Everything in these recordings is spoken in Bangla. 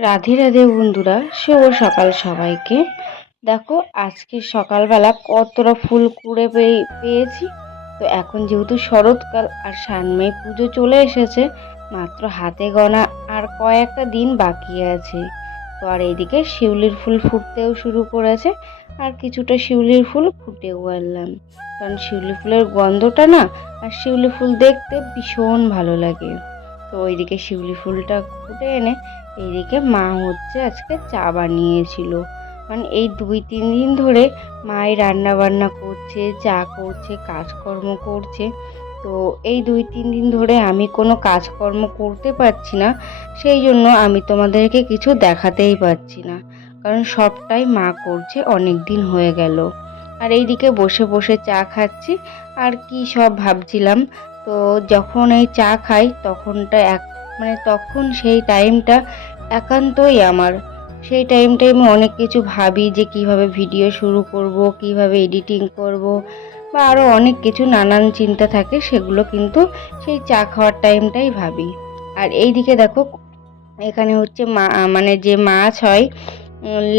রাধে রাধে বন্ধুরা, শুভ সকাল সবাইকে। দেখো, আজকে সকালবেলা কতটা ফুল কুড়ে পেয়ে- পেয়েছি। তো এখন যেহেতু শরৎকাল আর সানমাই পুজো চলে এসেছে, মাত্র হাতে গোনা আর কয়েকটা দিন বাকি আছে। তো আর এইদিকে শিউলির ফুল ফুটতেও শুরু করেছে, আর কিছুটা শিউলির ফুল ফুটেও আনলাম কারণ শিউলি ফুলের গন্ধটা না, আর শিউলি ফুল দেখতে ভীষণ ভালো লাগে। তো ওইদিকে শিউলি ফুলটা ফুটে এনে এইদিকে মা হচ্ছে আজকে চা বানিয়েছিল। মানে এই দুই, তিন দিন ধরে মাই রান্না বান্না করছে, চা করছে, কাজকর্ম করছে। তো এই দুই, তিন দিন ধরে আমি কোনো কাজকর্ম করতে পারছি না, সেই জন্য আমি তোমাদেরকে কিছু দেখাতেই পারছি না। কারণ সবটাই মা করছে, অনেক দিন হয়ে গেল। আর এইদিকে বসে বসে চা খাচ্ছি, আর কি সব ভাবছিলাম তো যখন এই চা খাই, তখনটা এক মানে তখন সেই টাইমটা একান্তই আমার। সেই টাইমটায় আমি অনেক কিছু ভাবি যে কীভাবে ভিডিও শুরু করব, কীভাবে এডিটিং করব, বা আরও অনেক কিছু নানান চিন্তা থাকে, সেগুলো কিন্তু সেই চা খাওয়ার টাইমটাই ভাবি। আর এই দিকে দেখো, এখানে হচ্ছে মা মানে যে মাছ হয়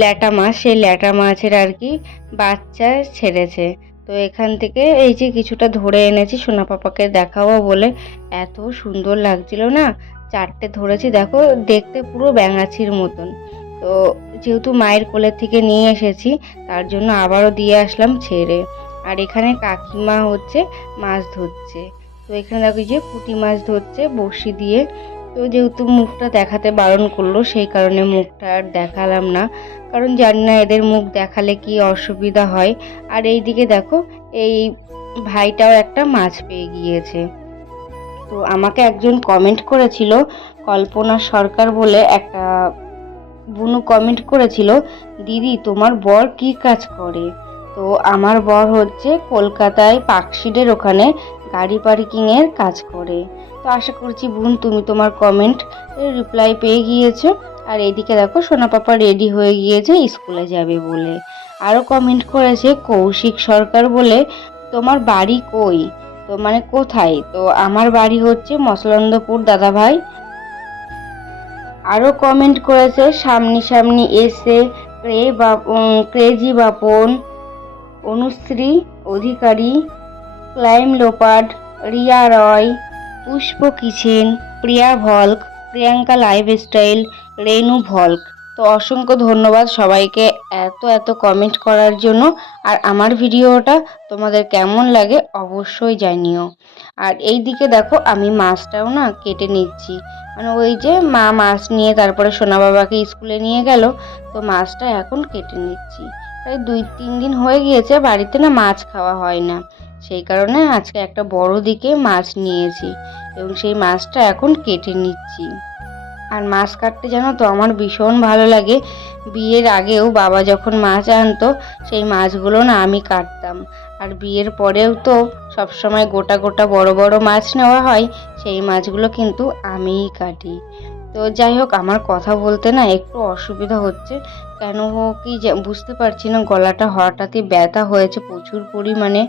ল্যাটা মাছ, সেই ল্যাটা মাছের আর কি বাচ্চা ছেড়েছে। তো এখান থেকে এই যে কিছুটা ধরে এনেছি সোনা পাপাকে দেখাবো বলে। এত সুন্দর লাগছিল না? চারটে ধরেছি, দেখো, দেখতে পুরো ব্যাঙাচির মতন। তো যেহেতু মায়ের কোলের থেকে নিয়ে এসেছি, তার জন্য আবারও দিয়ে আসলাম ছেড়ে। আর এখানে কাকিমা হচ্ছে মাছ ধরছে। তো এখানে দেখো যে পুঁটি মাছ ধরছে, বড়শি দিয়ে। তো যেহেতু মুখটা দেখাতে বারণ করল, সেই কারণে মুখটা আর দেখালাম না। কারণ জানি না এদের মুখ দেখালে কি অসুবিধা হয়। আর এই দিকে দেখো, এই ভাইটাও একটা মাছ পেয়ে গিয়েছে। তো আমাকে একজন কমেন্ট করেছিল, কল্পনা সরকার বলে একটা বুনু কমেন্ট করেছিল, দিদি, তোমার বর কি কাজ করে? তো আমার বর হচ্ছে কলকাতায় পার্কশিডের ওখানে গাড়ি পার্কিংয়ের কাজ করে। তো আশা করছি বোন, তুমি তোমার কমেন্ট রিপ্লাই পেয়ে গিয়েছো। আর এইদিকে দেখো, সোনা পাপা রেডি হয়ে গিয়েছে স্কুলে যাবে বলে। আরও কমেন্ট করেছে, কৌশিক সরকার বলে, তোমার বাড়ি কই? তো মানে কোথায়? তো আমার বাড়ি হচ্ছে মসলন্দপুর, দাদাভাই। আরও কমেন্ট করেছে সামনি সামনি এসে ক্রে বা ক্রেজি বাপন, অনুশ্রী, অধিকারী ক্লাইম লোপাড Riya Roy, Pushpa kitchen, Priya vlog, Priyanka lifestyle Renu vlog. তো অসংখ্য ধন্যবাদ সবাইকে এত এত কমেন্ট করার জন্য। আর আমার ভিডিওটা তোমাদের কেমন লাগে অবশ্যই জানিও। আর এই দিকে দেখো আমি মাছটাও না কেটে নিচ্ছি। মানে ওই যে মা মাছ নিয়ে তারপরে সোনা বাবাকে স্কুলে নিয়ে গেল, তো মাছটা এখন কেটে নিচ্ছি। প্রায় দুই তিন দিন হয়ে গিয়েছে, বাড়িতে না মাছ খাওয়া হয় না। সেই কারণে আজকে একটা বড় দিকে মাছ নিয়েছি এবং সেই মাছটা এখন কেটে নিচ্ছি। আর মাছ কাটতে জানো তো আমার ভীষণ ভালো লাগে। বিয়ের আগেও বাবা যখন মাছ আনতো, সেই মাছগুলো না আমি কাটতাম। আর বিয়ের পরেও তো সবসময় গোটা গোটা বড় বড় মাছ নেওয়া হয়, সেই মাছগুলো কিন্তু আমিই কাটি। তো যাই হোক, আমার কথা বলতে না একটু অসুবিধা হচ্ছে। কেন কি বুঝতে পারছি না, গলাটা হঠাৎই ব্যথা হয়েছে প্রচুর পরিমাণে।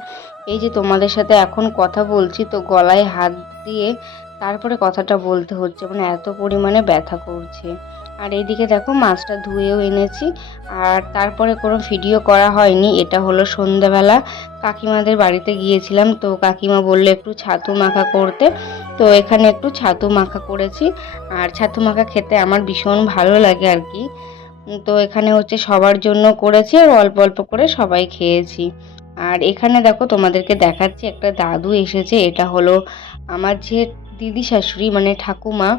এই যে তোমাদের সাথে এখন কথা বলছি, তো গলায় হাত দিয়ে তারপরে কথাটা বলতে হচ্ছে মানে এত পরিমাণে ব্যথা করছে। আর এইদিকে দেখো মাছটা ধুয়েও এনেছি, আর তারপরে কোনো ভিডিও করা হয়নি, এটা হলো সন্ধ্যাবেলা। কাকিমাদের বাড়িতে গিয়েছিলাম, তো কাকিমা বলল একটু ছাতু মাখা করতে, তো এখানে একটু ছাতু মাখা করেছি। আর ছাতু মাখা খেতে আমার ভীষণ ভালো লাগে আর কি। তো এখানে হচ্ছে সবার জন্য করেছি, আর অল্প অল্প করে সবাই খেয়েছি। আর এখানে দেখো তোমাদেরকে দেখাচ্ছি একটা দাদু এসেছে, এটা হলো আমার যে দিদি শাশুড়ি মানে ঠাকুমা।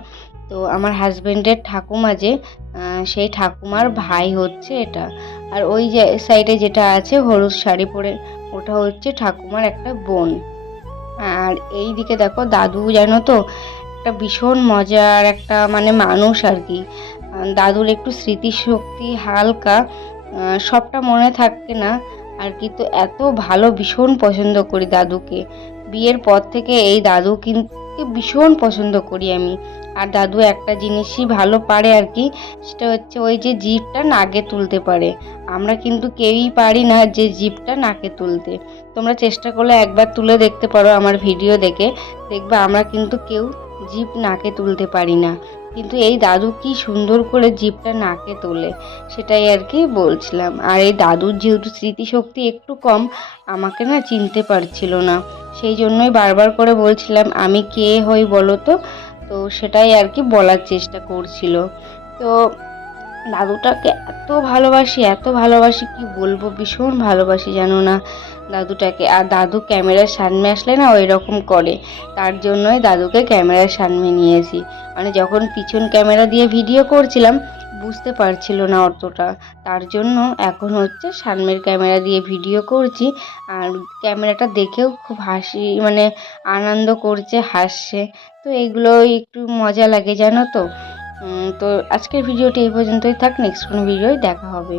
তো আমার হাজবেন্ডের ঠাকুমা যে সেই ঠাকুমার ভাই হচ্ছে এটা। আর ওই যে সাইডে যেটা আছে, হলুদ শাড়ি পরে, ওটা হচ্ছে ঠাকুমার একটা বোন। আর এই দিকে দেখো দাদু, জানো তো, একটা ভীষণ মজার একটা মানে মানুষ আর কি। দাদুর একটু স্মৃতিশক্তি হালকা সবটা মনে থাকে না আর কিন্তু এত ভালো ভীষণ পছন্দ করি দাদুকে। বিয়ের পর থেকে এই দাদু কিন্তু ভীষণ পছন্দ করি আমি। আর দাদু একটা জিনিসই ভালো পারে আর কি, সেটা হচ্ছে ওই যে জিপটা নাকে তুলতে পারে। আমরা কিন্তু কেউই পারি না যে জিপটা নাকে তুলতে। তোমরা চেষ্টা করলে একবার তুলে দেখতে পারো আমার ভিডিও দেখে। দেখবে আমরা কিন্তু কেউ জিপ নাকে তুলতে পারি না। কিন্তু এই দাদু কি সুন্দর করে জিভটা নাকে তোলে, সেটাই আর কি বলছিলাম। আর এই দাদুর যেহেতু স্মৃতিশক্তি একটু কম, আমাকে না চিনতে পারছিল না। সেই জন্যই বারবার করে বলছিলাম, আমি কে হই বলো তো? তো সেটাই আর কি বলার চেষ্টা করছিল। তো দাদুটাকে এত ভালোবাসি এত ভালোবাসি, কি বলব? ভীষণ ভালোবাসি, জানো না? দাদুটাকে। আর দাদু ক্যামেরার সামনে আসলে না ওই রকম করে। তার জন্যই দাদুকে ক্যামেরার সামনে নিয়েছি। মানে যখন পিছন ক্যামেরা দিয়ে ভিডিও করছিলাম, বুঝতে পারছিল না অতটা। তার জন্য এখন হচ্ছে সামনের ক্যামেরা দিয়ে ভিডিও করছি। আর ক্যামেরাটা দেখেও খুব হাসি মানে আনন্দ করছে, হাসছে। তো এগুলোই একটু মজা লাগে, জানো তো? তো আজকের ভিডিওটি এই পর্যন্তই থাক নেক্সট কোনো ভিডিওয় দেখা হবে।